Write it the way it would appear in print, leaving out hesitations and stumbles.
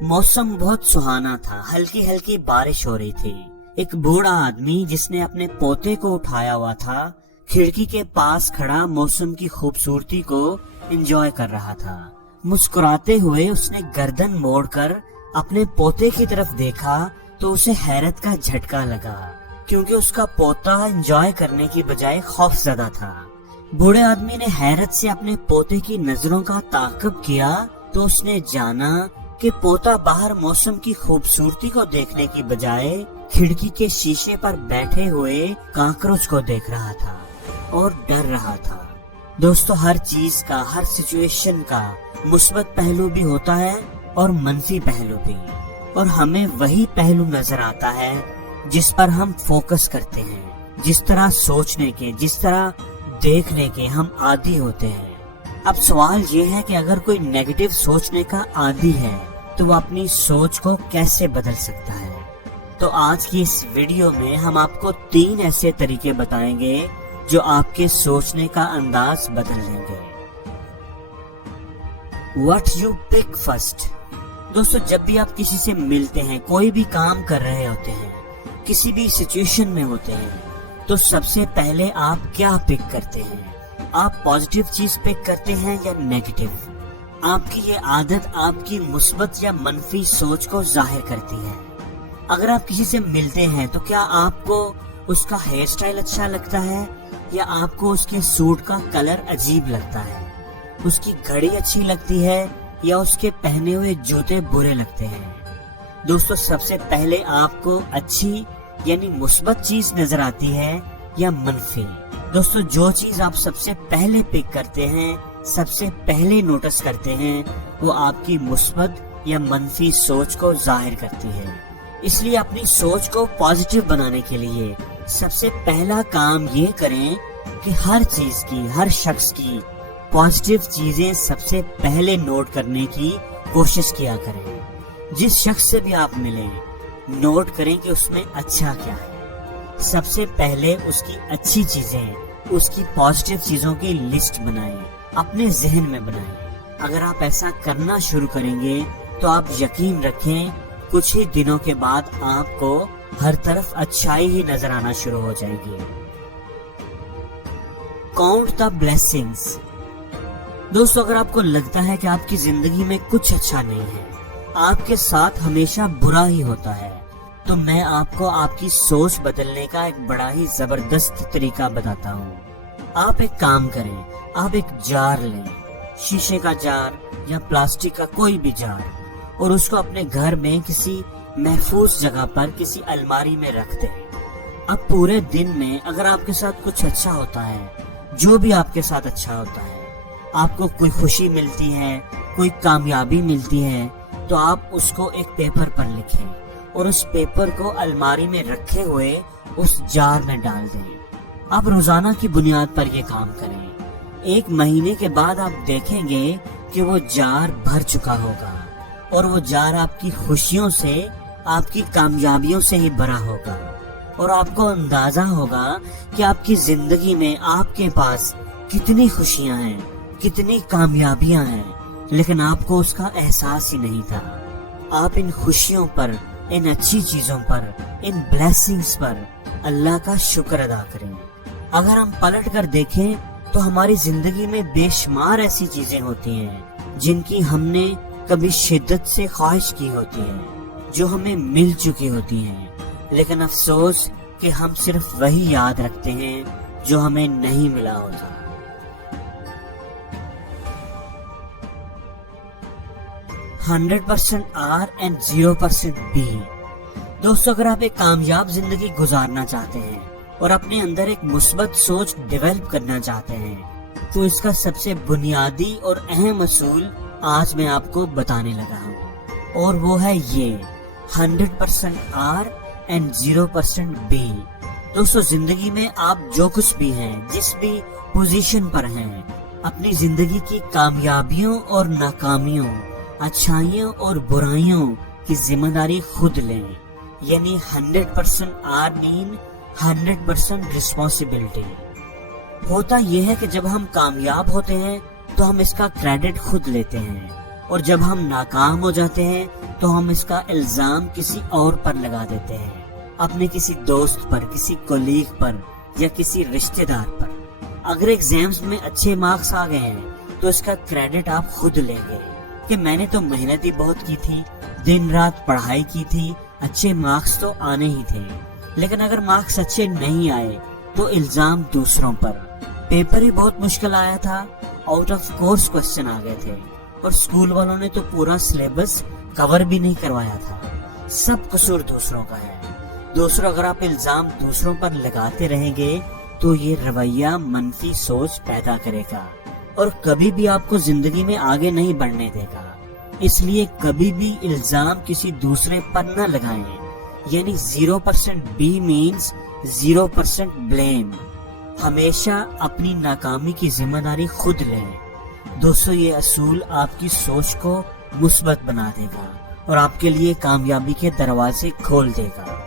मौसम बहुत सुहाना था, हल्की हल्की बारिश हो रही थी। एक बूढ़ा आदमी जिसने अपने पोते को उठाया हुआ था, खिड़की के पास खड़ा मौसम की खूबसूरती को एंजॉय कर रहा था। मुस्कुराते हुए उसने गर्दन मोड़कर अपने पोते की तरफ देखा तो उसे हैरत का झटका लगा, क्योंकि उसका पोता एंजॉय करने की बजाय खौफजदा था। बूढ़े आदमी ने हैरत से अपने पोते की नजरों का ताक़ुब किया तो उसने जाना कि पोता बाहर मौसम की खूबसूरती को देखने की बजाय खिड़की के शीशे पर बैठे हुए कॉकरोच को देख रहा था और डर रहा था। दोस्तों, हर चीज का, हर सिचुएशन का मुस्बत पहलू भी होता है और मनफी पहलू भी, और हमें वही पहलू नजर आता है जिस पर हम फोकस करते हैं। जिस तरह सोचने के, जिस तरह देखने के हम आदी होते हैं। अब सवाल ये है कि अगर कोई नेगेटिव सोचने का आदी है तो वो अपनी सोच को कैसे बदल सकता है। तो आज की इस वीडियो में हम आपको 3 ऐसे तरीके बताएंगे जो आपके सोचने का अंदाज बदल देंगे। What you pick first। दोस्तों, जब भी आप किसी से मिलते हैं, कोई भी काम कर रहे होते हैं, किसी भी सिचुएशन में होते हैं, तो सबसे पहले आप क्या पिक करते हैं? आप पॉजिटिव चीज पिक करते हैं या नेगेटिव? आपकी ये आदत आपकी मुस्बत या मनफी सोच को जाहिर करती है। अगर आप किसी से मिलते हैं तो क्या आपको उसका हेयर स्टाइल अच्छा लगता है या आपको उसके सूट का कलर अजीब लगता है? उसकी घड़ी अच्छी लगती है या उसके पहने हुए जूते बुरे लगते हैं? दोस्तों, सबसे पहले आपको अच्छी यानी मुस्बत चीज नजर आती है या मनफी? दोस्तों, जो चीज आप सबसे पहले पिक करते हैं, सबसे पहले नोटिस करते हैं, वो आपकी मुस्बत या मनफी सोच को जाहिर करती है। इसलिए अपनी सोच को पॉजिटिव बनाने के लिए सबसे पहला काम ये करें कि हर चीज की, हर शख्स की पॉजिटिव चीजें सबसे पहले नोट करने की कोशिश किया करें। जिस शख्स से भी आप मिलें, नोट करें कि उसमें अच्छा क्या है। सबसे पहले उसकी अच्छी चीजें, उसकी पॉजिटिव चीजों की लिस्ट बनाएं, अपने जहन में बनाएं। अगर आप ऐसा करना शुरू करेंगे तो आप यकीन रखें, कुछ ही दिनों के बाद आपको हर तरफ अच्छाई ही नजर आना शुरू हो जाएगी। Count the blessings. दोस्तों, अगर आपको लगता है कि आपकी जिंदगी में कुछ अच्छा नहीं है, आपके साथ हमेशा बुरा ही होता है, तो मैं आपको आपकी सोच बदलने का एक बड़ा ही जबरदस्त तरीका बताता हूँ। आप एक काम करें, आप एक जार लें, शीशे का जार या प्लास्टिक का कोई भी जार, और उसको अपने घर में किसी महफूज जगह पर किसी अलमारी में रख दें। अब पूरे दिन में अगर आपके साथ कुछ अच्छा होता है, जो भी आपके साथ अच्छा होता है, आपको कोई खुशी मिलती है, कोई कामयाबी मिलती है, तो आप उसको एक पेपर पर लिखें और उस पेपर को अलमारी में रखे हुए उस जार में डाल दें। आप रोजाना की बुनियाद पर ये काम करें। 1 महीने के बाद आप देखेंगे कि वो जार भर चुका होगा और वो जार आपकी खुशियों से, आपकी कामयाबियों से ही भरा होगा, और आपको अंदाजा होगा कि आपकी जिंदगी में आपके पास कितनी खुशियां हैं, कितनी कामयाबियां हैं, लेकिन आपको उसका एहसास ही नहीं था। आप इन खुशियों पर, इन अच्छी चीजों पर, इन ब्लेसिंग्स पर अल्लाह का शुक्र अदा करें। अगर हम पलट कर देखें तो हमारी जिंदगी में बेशुमार ऐसी चीजें होती हैं जिनकी हमने कभी शिद्दत से ख्वाहिश की होती है, जो हमें मिल चुकी होती हैं, लेकिन अफसोस कि हम सिर्फ वही याद रखते हैं जो हमें नहीं मिला होता। %100% R and 0% B। दोस्तों, अगर आप एक कामयाब जिंदगी गुजारना चाहते हैं और अपने अंदर एक मुस्बत सोच डेवलप करना चाहते हैं, तो इसका सबसे बुनियादी और अहम असूल आज मैं आपको बताने लगा हूँ, और वो है ये 100% R and 0% B। दोस्तों, जिंदगी में आप जो कुछ भी हैं, जिस भी पोजीशन पर हैं, अपनी जिंदगी की कामयाबियों और नाकामियों, अच्छाइयों और बुराइयों की जिम्मेदारी खुद लें। यानी 100% R मीन 100% रिस्पॉन्सिबिलिटी। होता यह है कि जब हम कामयाब होते हैं तो हम इसका क्रेडिट खुद लेते हैं, اور جب ہم ناکام ہو جاتے ہیں تو ہم اس کا الزام کسی اور پر لگا دیتے ہیں، اپنے کسی دوست پر، کسی کولیگ پر یا کسی رشتہ دار پر۔ اگر ایگزامز میں اچھے مارکس آ گئے ہیں تو اس کا کریڈٹ آپ خود لیں گے کہ میں نے تو محنت ہی بہت کی تھی، دن رات پڑھائی کی تھی، اچھے مارکس تو آنے ہی تھے۔ لیکن اگر مارکس اچھے نہیں آئے تو الزام دوسروں پر، پیپر ہی بہت مشکل آیا تھا، آؤٹ آف کورس کوسچن آ گئے تھے، اور اسکول والوں نے تو پورا سلیبس کور بھی نہیں کروایا تھا۔ سب قصور دوسروں کا ہے۔ دوسروں اگر آپ الزام دوسروں پر لگاتے رہیں گے تو یہ رویہ منفی سوچ پیدا کرے گا اور کبھی بھی آپ کو زندگی میں آگے نہیں بڑھنے دے گا۔ اس لیے کبھی بھی الزام کسی دوسرے پر نہ لگائیں، یعنی 0% بی مینز 0% بلیم۔ ہمیشہ اپنی ناکامی کی ذمہ داری خود لیں۔ دوستو، یہ اصول آپ کی سوچ کو مثبت بنا دے گا اور آپ کے لیے کامیابی کے دروازے کھول دے گا۔